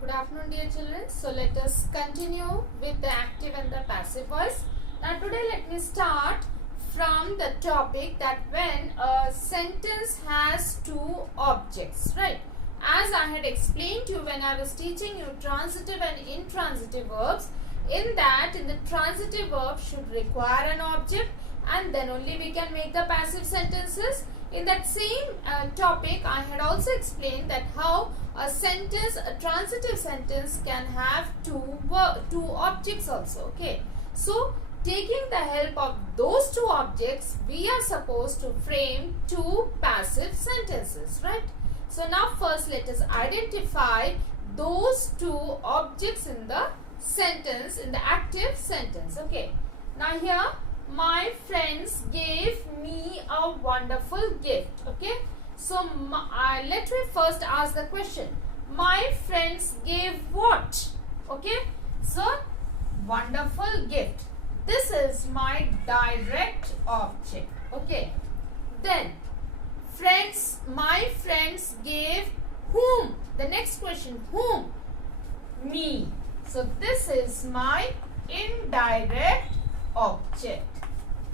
Good afternoon, dear children. So let us continue with the active and the passive voice. Now today let me start from the topic that when a sentence has two objects, right? As I had explained to you when I was teaching you transitive and intransitive verbs, in the transitive verb should require an object and then only we can make the passive sentences. In that same topic, I had also explained that how a transitive sentence can have two objects also. Okay, so taking the help of those two objects, we are supposed to frame two passive sentences, right? So now first let us identify those two objects in the sentence, in the active sentence. Okay, now here my friends gave me a wonderful gift. Okay, so let me first ask the question, my friends gave what? Okay, so wonderful gift, this is my direct object. Okay, then my friends gave whom? The next question, whom? Me. So this is my indirect object,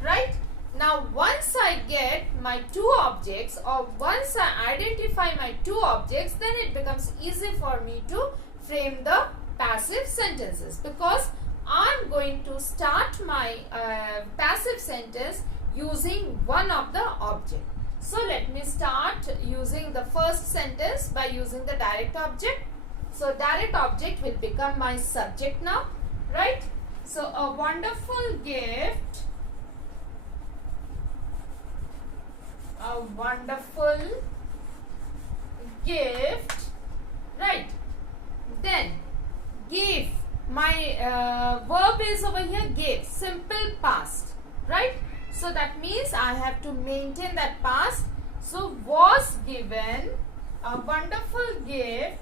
right? Now once I get my two objects, or once I identify my two objects, then it becomes easy for me to frame the passive sentences, because I'm going to start my passive sentence using one of the object. So let me start using the first sentence by using the direct object. So direct object will become my subject now, right? So a wonderful gift, a wonderful gift, right? Then gave, my verb is over here gave, simple past, right? So that means I have to maintain that past. So was given, a wonderful gift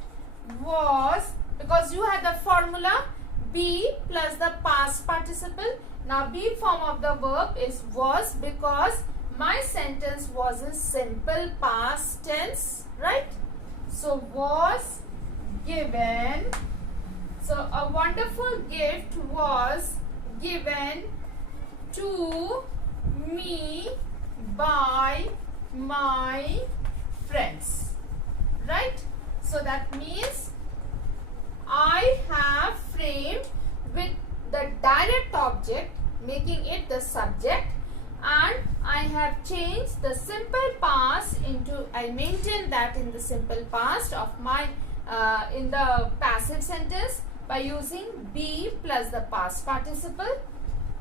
was, because you had the formula be plus the past participle. Now be form of the verb is was, because my sentence was in simple past tense, right? So was given, so a wonderful gift was given to me by my friends, right? So that means I have framed with the direct object, making it the subject, and I have changed the simple past into, I maintain that in the simple past of my in the passive sentence by using be plus the past participle.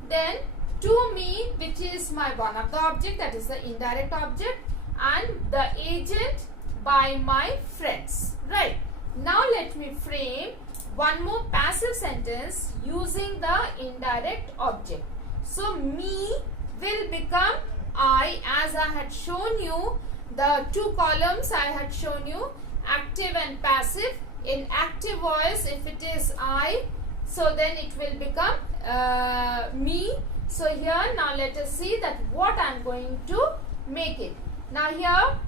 Then to me, which is my one of the object, that is the indirect object, and the agent by my friends, right? Now let me frame one more passive sentence using the indirect object. So me will become I, as I had shown you the two columns I had shown you, active and passive. In active voice, if it is I, so then it will become me. So here now let us see that what I am going to make it. Now here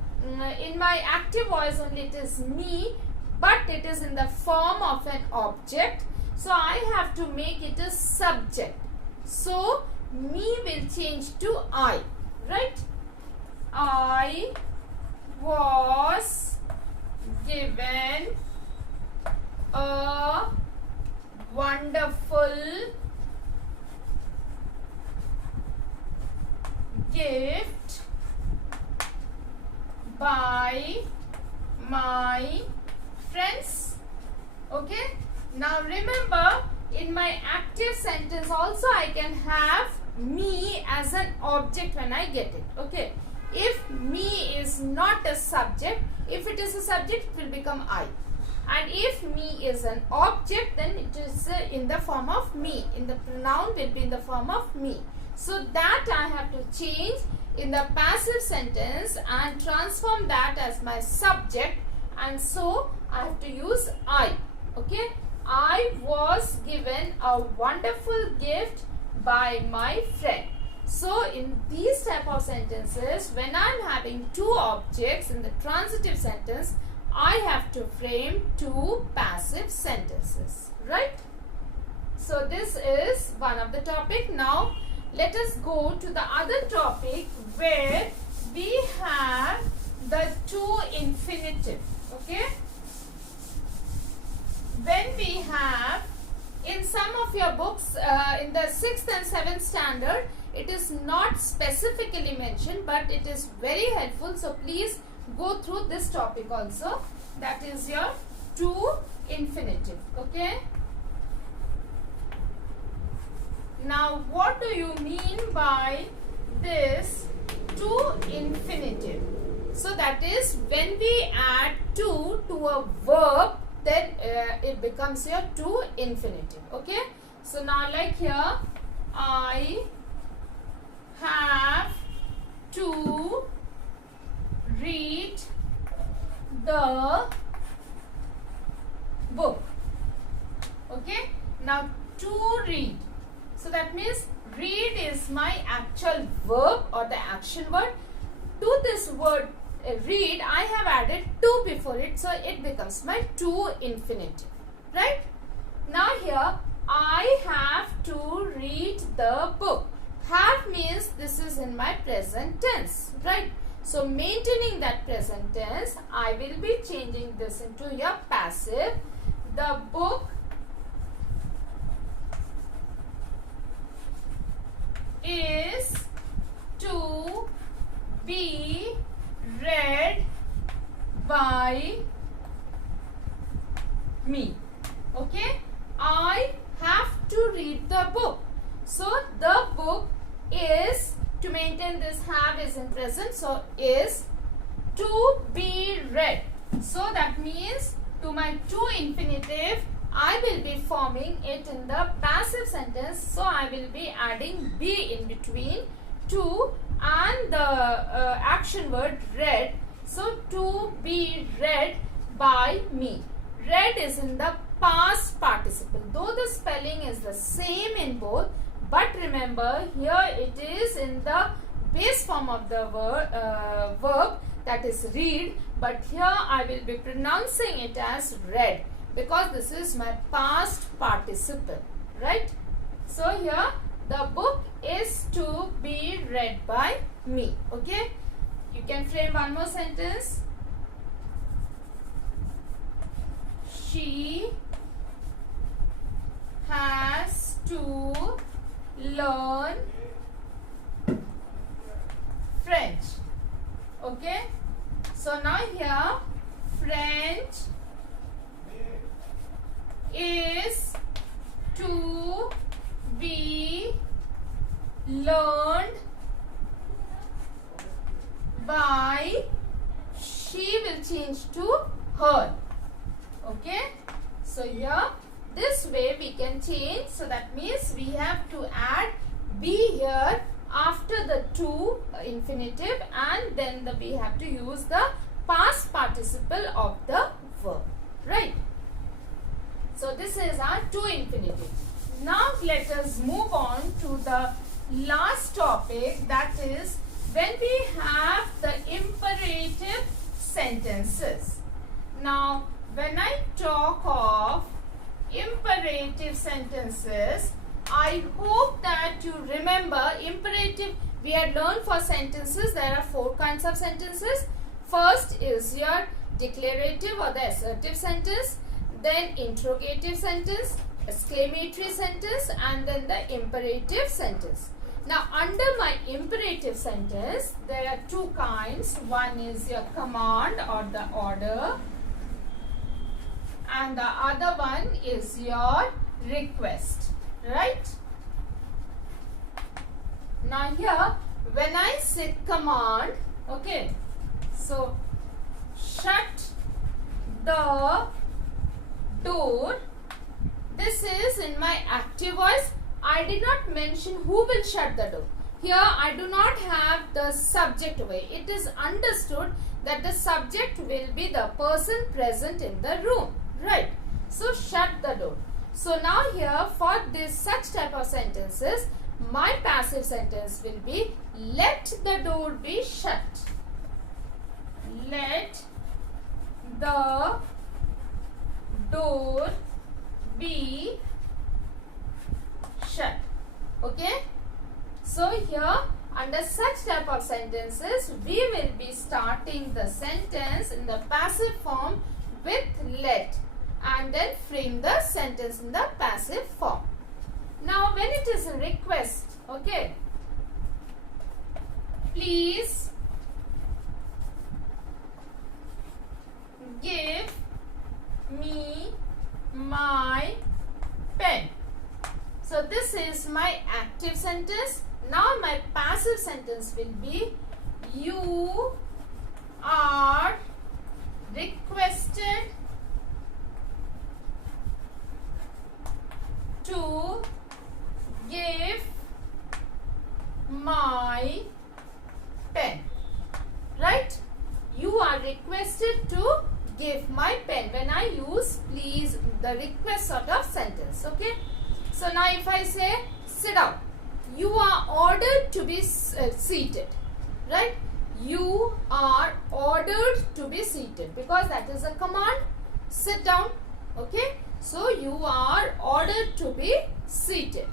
in my active voice only it is me, but it is in the form of an object. So I have to make it a subject. So me will change to I, right? I was given a wonderful gift by my friends. Okay, now remember, in my active sentence also I can have me as an object when I get it. Okay, if me is not a subject, if it is a subject it will become I, and if me is an object then it is in the form of me, in the pronoun will be in the form of me. So that I have to change in the passive sentence and transform that as my subject, and so I have to use I. Okay, I was given a wonderful gift by my friend. So in these type of sentences, when I am having two objects in the transitive sentence, I have to frame two passive sentences, right? So this is one of the topic. Now let us go to the other topic where we have the two infinitive. Okay, when we have in some of your books in the 6th and 7th standard, it is not specifically mentioned, but it is very helpful. So please go through this topic also. That is your two infinitive. Okay. Now what do you mean by this two infinitive? So that is when we add to a verb, then it becomes your two infinitive. Okay. So now like here, I have to read the book. Okay. Now to read. So that means read is my actual verb or the action word. To this word read, I have added to before it, so it becomes my two infinitive, right? Now here, I have to read the book. Have means this is in my present tense, right? So maintaining that present tense, I will be changing this into your passive. The book is to be read by me. Okay, I have to read the book. So the book is, to maintain this have is in present, so is to be read. So that means to my two infinitive, I will be forming it in the passive sentence. So I will be adding be in between to and the action word read. So to be read by me. Read is in the past participle, though the spelling is the same in both, but remember here it is in the base form of the verb, that is read, but here I will be pronouncing it as read because this is my past participle, right? So here the book is to be read by me. Okay, you can frame one more sentence. She has to learn French. Okay, so now here French is to be learned by, she will change to her. Okay, so here this way we can change. So that means we have to add be here after the to infinitive, and then we have to use the past participle of the verb, right? So this is our to infinitive. Now let us move on to the last topic, that is when we have the imperative sentences. Now when I talk of imperative sentences, I hope that you remember imperative. We had learned for sentences there are 4 kinds of sentences. First is your declarative or the assertive sentence, then interrogative sentence, exclamatory sentence, and then the imperative sentence. Now under my imperative sentence there are 2 kinds. One is your command or the order, and the other one is your request, right? Now here when I say command, okay, so shut the door, this is in my active voice. I did not mention who will shut the door. Here I do not have the subject away. It is understood that the subject will be the person present in the room, right? So shut the door. So now here for this such type of sentences, my passive sentence will be let the door be shut. Let the door be shut. Okay. So here under such type of sentences we will be starting the sentence in the passive form with let and then frame the sentence in the passive form. Now when it is a request, okay, please give me my pen. So this is my active sentence. Now my passive sentence will be you are requested to give my pen. Right? You are requested to give my pen when I use please, the request sort of sentence. Okay. So now if I say sit down, you are ordered to be seated. Right? You are ordered to be seated because that is a command. Sit down. Okay. So you are ordered to be seated.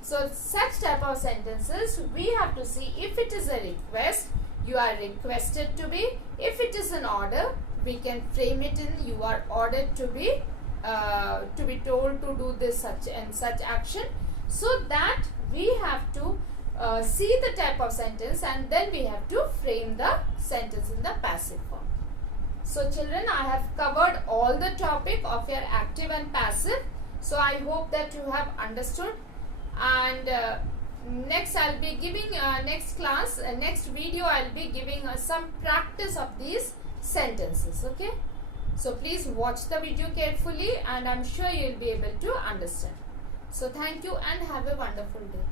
So such type of sentences we have to see if it is a request, you are requested to be. If it is an order, we can frame it in you are ordered to be told to do this such and such action. So that we have to see the type of sentence and then we have to frame the sentence in the passive form. So children, I have covered all the topic of your active and passive. So I hope that you have understood. And next I'll be giving next class, next video I'll be giving some practice of these sentences. Okay. So please watch the video carefully and I'm sure you'll be able to understand. So thank you and have a wonderful day.